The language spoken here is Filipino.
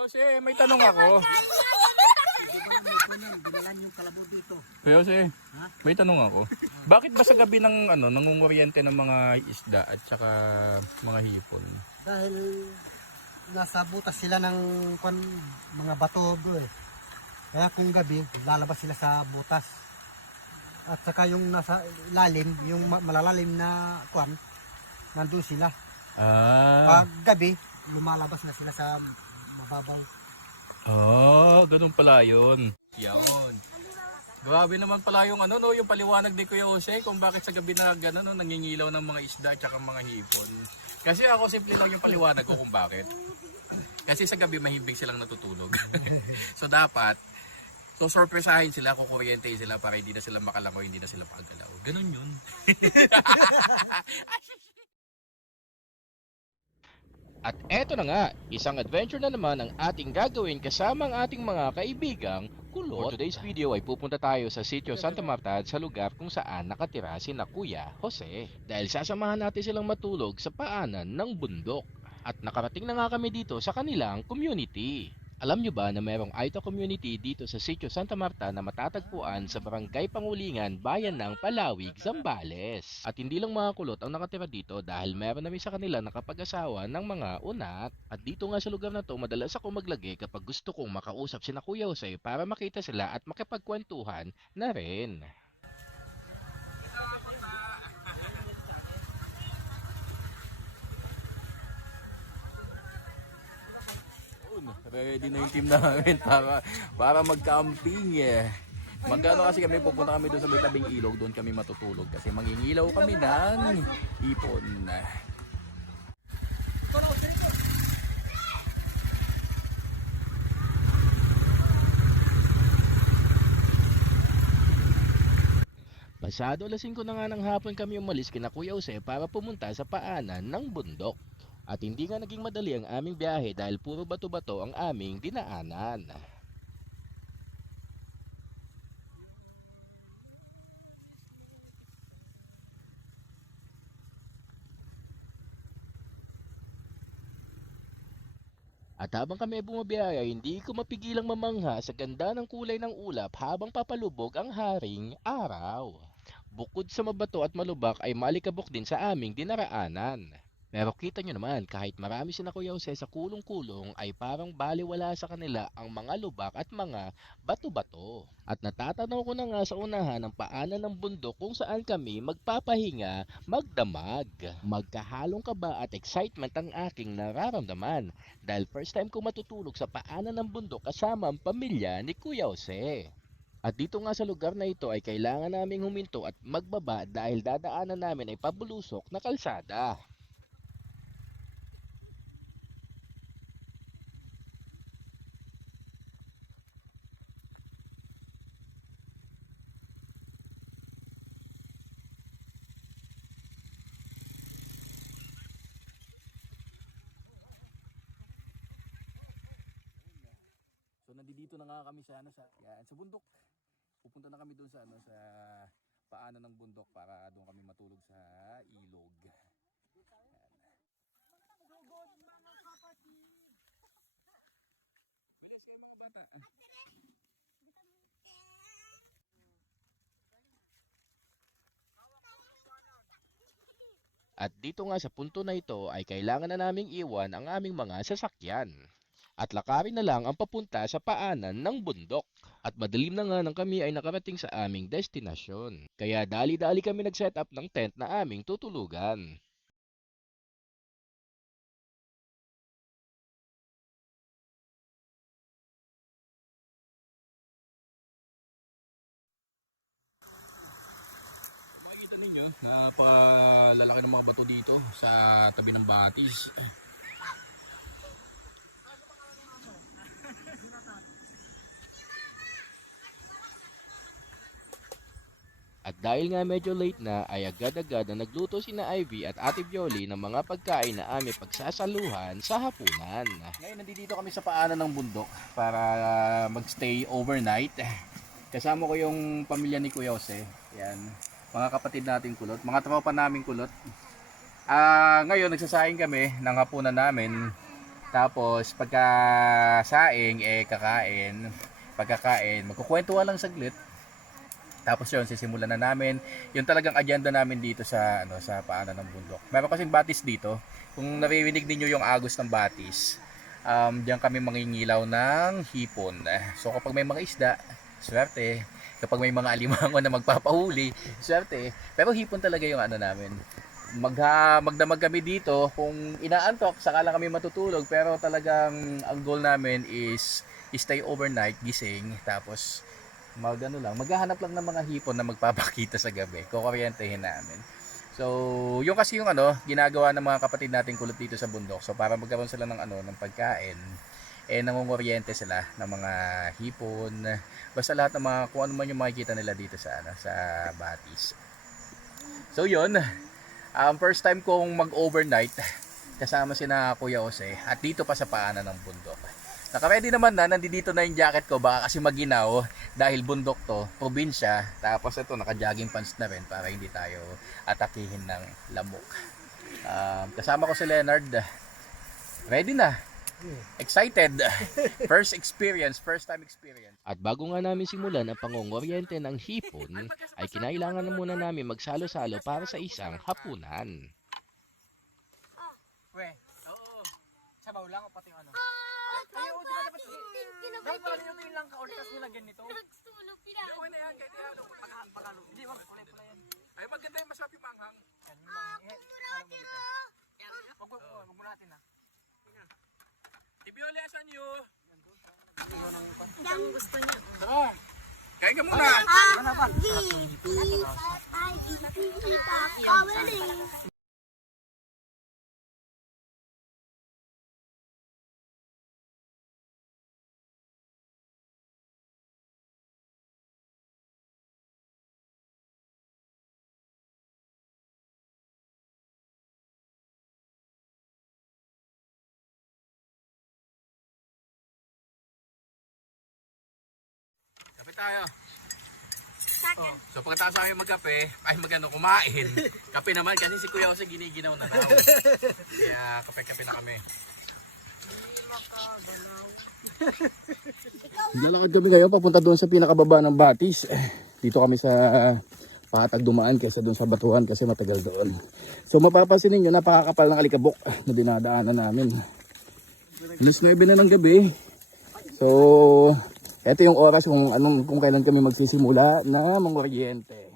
Jose, may tanong ako. Binalan yung kalabaw dito. Jose, may tanong ako. Bakit ba sa gabi ng ano, nangunguryente ng mga isda at saka mga hipon? Dahil nasa butas sila ng kwan, mga bato eh. Kaya kung gabi, lalabas sila sa butas. At saka yung nasa lalim, yung ma- malalalim na kwan, nandun sila. Ah, Pag gabi, lumalabas na sila sa mababaw. oh, ganun pala yun. Yun. Grabe naman pala yung ano no, yung paliwanag ni Kuya Jose kung bakit sa gabi na gano'n no, nangingilaw ng mga isda at mga hipon. Kasi ako simple lang yung paliwanag ko kung bakit. Kasi sa gabi mahimbing silang natutulog. so dapat So sorpresahin sila, kukuryente sila para hindi na sila makalangoy, hindi na sila pagalaw. Ganun yun. At eto na nga, isang adventure na naman ang ating gagawin kasama ang ating mga kaibigang kulot. For today's video ay pupunta tayo sa sitio Santa Marta sa lugar kung saan nakatira si na Kuya Jose. Dahil sasamahan natin silang matulog sa paanan ng bundok. At nakarating na nga kami dito sa kanilang community. Alam nyo ba na merong Aita community dito sa sitio Santa Marta na matatagpuan sa barangay Pangulingan, bayan ng Palawig, Zambales. At hindi lang mga kulot ang nakatira dito dahil meron na sa kanila nakapag-asawa ng mga unak. At dito nga sa lugar na to, madalas ako maglagay kapag gusto kong makausap si na Kuya Jose para makita sila at makipagkwentuhan na rin. Ready na yung team namin para, para mag-camping eh. Magkano kasi kami, pupunta kami doon sa may tabing ilog, doon kami matutulog kasi mangingilaw kami ng ipon. Pasado alas 5 na nga ng hapon kami umalis kina Kuya Jose para pumunta sa paanan ng bundok. At hindi nga naging madali ang aming biyahe dahil puro bato-bato ang aming dinaanan. At habang kami bumabiyaya, hindi ko mapigilang mamangha sa ganda ng kulay ng ulap habang papalubog ang haring araw. Bukod sa mabato at malubak ay malikabok din sa aming dinaraanan. Pero kita nyo naman, kahit marami sina Kuya Jose sa kulong-kulong ay parang baliwala sa kanila ang mga lubak at mga bato-bato. At natatanaw ko na nga sa unahan ng paanan ng bundok kung saan kami magpapahinga, magdamag. Magkahalong kaba at excitement ang aking nararamdaman dahil first time ko matutulog sa paanan ng bundok kasama ang pamilya ni Kuya Jose. At dito nga sa lugar na ito ay kailangan naming huminto at magbaba dahil dadaanan namin ay pabulusok na kalsada. Nandito na nga kami sa ano sa yan, sa bundok. Pupunta na kami doon sa ano sa paanan ng bundok para doon kami matulog sa ilog. Yan. Bilis kayo mga bata. At dito nga sa punto na ito ay kailangan na naming iwan ang aming mga sasakyan. At lakarin na lang ang papunta sa paanan ng bundok. At madilim na nga nang kami ay nakarating sa aming destinasyon. Kaya dali-dali kami nag-set up ng tent na aming tutulugan. Makikita ninyo, napakalalaki ng mga bato dito sa tabi ng batis. At dahil nga medyo late na ay agad-agad na nagluto si na Ivy at Ate Violi ng mga pagkain na aming pagsasaluhan sa hapunan. Ngayon nandito kami sa paanan ng bundok para magstay overnight. Kasama ko yung pamilya ni Kuya Jose. Yan. Mga kapatid nating kulot, mga tropa naming kulot. Ah, ngayon nagsasaing kami ng hapunan namin. Tapos pagka saing eh kakain, pagkakain, magkukwentuhan lang saglit. Tapos yun, sisimulan na namin. Yung talagang agenda namin dito sa ano sa paanan ng bundok. Meron kasing batis dito. Kung naririnig ninyo yung agos ng batis, um, diyan kami mangingilaw ng hipon. So kapag may mga isda, swerte. Kapag may mga alimango na magpapahuli, swerte. Pero hipon talaga yung ano namin. Magha, magdamag kami dito kung inaantok saka lang kami matutulog pero talagang ang goal namin is stay overnight gising tapos mag ano lang maghahanap lang ng mga hipon na magpapakita sa gabi. Kukuryentehin namin. So yung kasi yung ano ginagawa ng mga kapatid natin kulot dito sa bundok. So para magkaroon sila ng ano ng pagkain eh nangunguryente sila ng mga hipon. Basta lahat ng mga kung ano man yung makikita nila dito sa ano sa batis. So yun. Um, first time kong mag-overnight kasama si na Kuya Jose at dito pa sa paanan ng bundok. Naka-ready naman na, nandito na yung jacket ko baka kasi maginaw dahil bundok to, probinsya. Tapos ito, naka-jogging pants na rin para hindi tayo atakihin ng lamok. Um, kasama ko si Leonard. Ready na. Excited. First experience, first time experience. At bago nga namin simulan ang pangungoryente ng hipon, ay kinailangan na muna namin magsalo-salo para sa isang hapunan. We, oo. Sabaw lang o pati ano? Kayo, di ba dapat Dapat pala nyo yung lang ka-ulit tapos nilagyan nito. Nagsulo pila. Okay na yan, kahit yan. Pagkalo. Hindi, wag kulay pala yan. Ay, maganda yung yung manghang. Mo dito. Wag mo, wag mo natin ha. Ibiole, asan you? Yan gusto niya. Tara. Kain ka muna. Kape tayo. Oh, so pagkatapos kami magkape, ay magano kumain. Kape naman kasi si Kuya Jose giniginaw na raw. Kaya kape-kape na kami. Lalakad kami ngayon papunta doon sa pinakababa ng Batis. Dito kami sa patag dumaan kaysa doon sa batuhan kasi matagal doon. So mapapansin ninyo napakakapal ng alikabok na dinadaanan namin. Alas 9 na ng gabi. So, ito yung oras kung anong kung kailan kami magsisimula na manguryente.